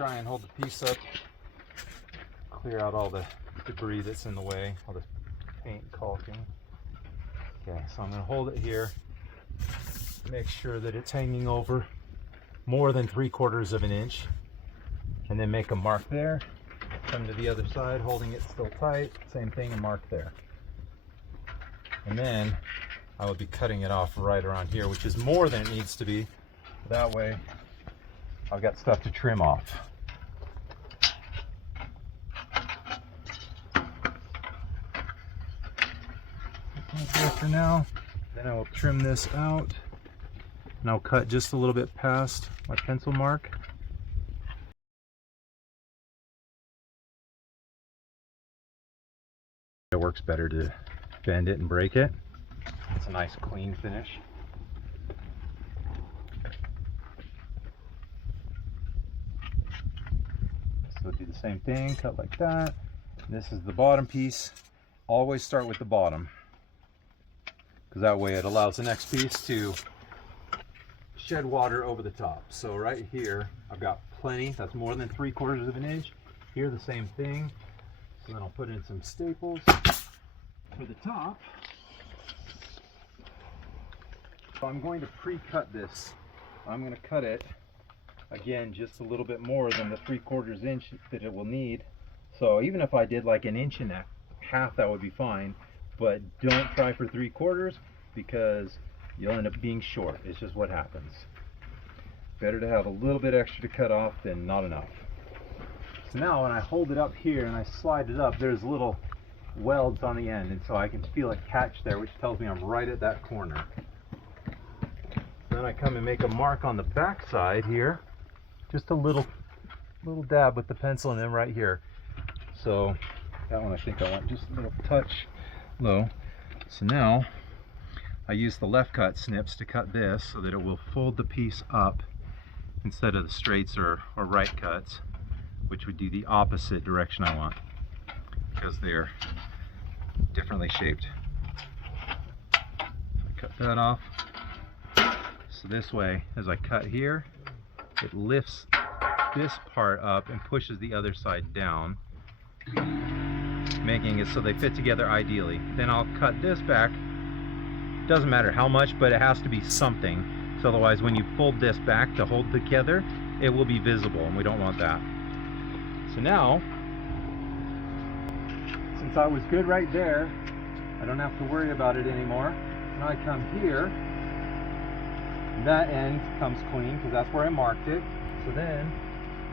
try and hold the piece up, clear out all the debris that's in the way, all the paint caulking. Okay, so I'm going to hold it here, make sure that it's hanging over more than 3/4 of an inch, and then make a mark there. Come to the other side, holding it still tight, same thing, and mark there. And then I will be cutting it off right around here, which is more than it needs to be. That way I've got stuff to trim off. Like that for now. Then I will trim this out, and I'll cut just a little bit past my pencil mark. It works better to bend it and break it. It's a nice clean finish. So do the same thing, cut like that. This is the bottom piece. Always start with the bottom, because that way it allows the next piece to shed water over the top. So right here, I've got plenty. That's more than 3/4 of an inch. Here, the same thing. So then I'll put in some staples for the top. So I'm going to pre-cut this. I'm going to cut it again just a little bit more than the 3/4 inch that it will need. So even if I did like 1.5 inches, that would be fine. But don't try for 3/4, because you'll end up being short. It's just what happens. Better to have a little bit extra to cut off than not enough. So now when I hold it up here and I slide it up, there's little welds on the end, and so I can feel it catch there, which tells me I'm right at that corner. Then I come and make a mark on the back side here, just a little dab with the pencil, and then right here. So that one I think I want just a little touch low. So now I use the left cut snips to cut this so that it will fold the piece up instead of the straights or right cuts, which would do the opposite direction I want, because they're differently shaped. So I cut that off. So this way, as I cut here, it lifts this part up and pushes the other side down, making it so they fit together ideally. Then I'll cut this back. Doesn't matter how much, but it has to be something. So otherwise, when you fold this back to hold together, it will be visible, and we don't want that. So now, since I was good right there, I don't have to worry about it anymore. Now I come here, that end comes clean because that's where I marked it. So then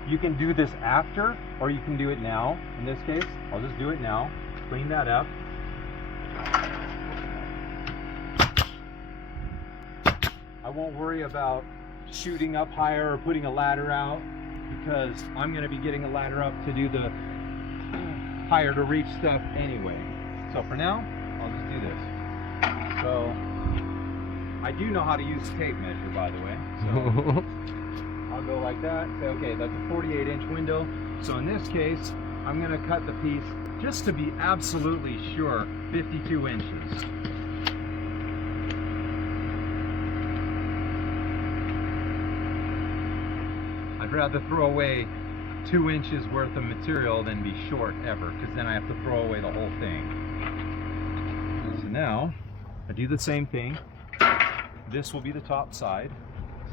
you can do this after, or you can do it now. In this case, I'll just do it now. Clean that up. I won't worry about shooting up higher or putting a ladder out, because I'm going to be getting a ladder up to do the higher to reach stuff anyway. So for now, I'll just do this. So I do know how to use tape measure, by the way. So I'll go like that, say, okay, that's a 48-inch window. So in this case, I'm going to cut the piece, just to be absolutely sure, 52 inches. I'd rather throw away 2 inches worth of material than be short ever, because then I have to throw away the whole thing. So now I do the same thing. This will be the top side,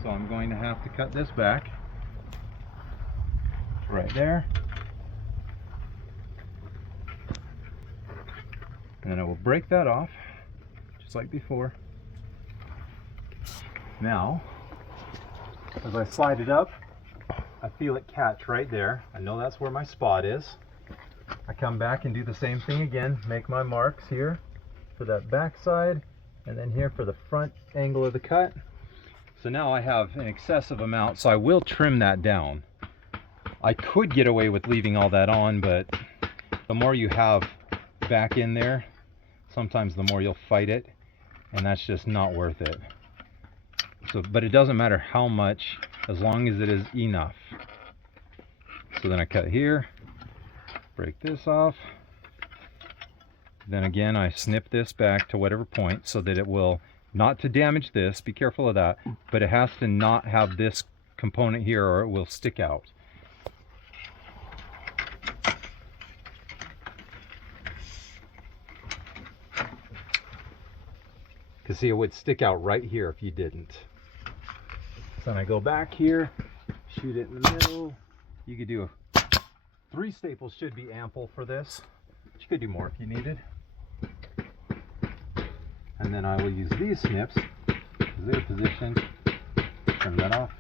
so I'm going to have to cut this back right there, and then I will break that off just like before. Now as I slide it up, I feel it catch right there. I know that's where my spot is. I come back and do the same thing again, make my marks here for that back side, and then here for the front angle of the cut. So now I have an excessive amount, so I will trim that down. I could get away with leaving all that on, but the more you have back in there, sometimes the more you'll fight it, and that's just not worth it. So, but it doesn't matter how much, as long as it is enough. So then I cut here, break this off. Then again, I snip this back to whatever point so that it will, not to damage this, be careful of that, but it has to not have this component here or it will stick out. Because see, it would stick out right here if you didn't. So then I go back here, shoot it in the middle. You could do 3 staples should be ample for this. But you could do more if you needed. And then I will use these snips because they're positioned. Turn that off.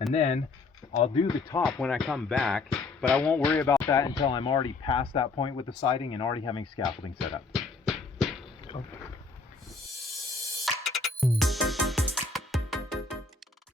And then I'll do the top when I come back, but I won't worry about that until I'm already past that point with the siding and already having scaffolding set up. Okay.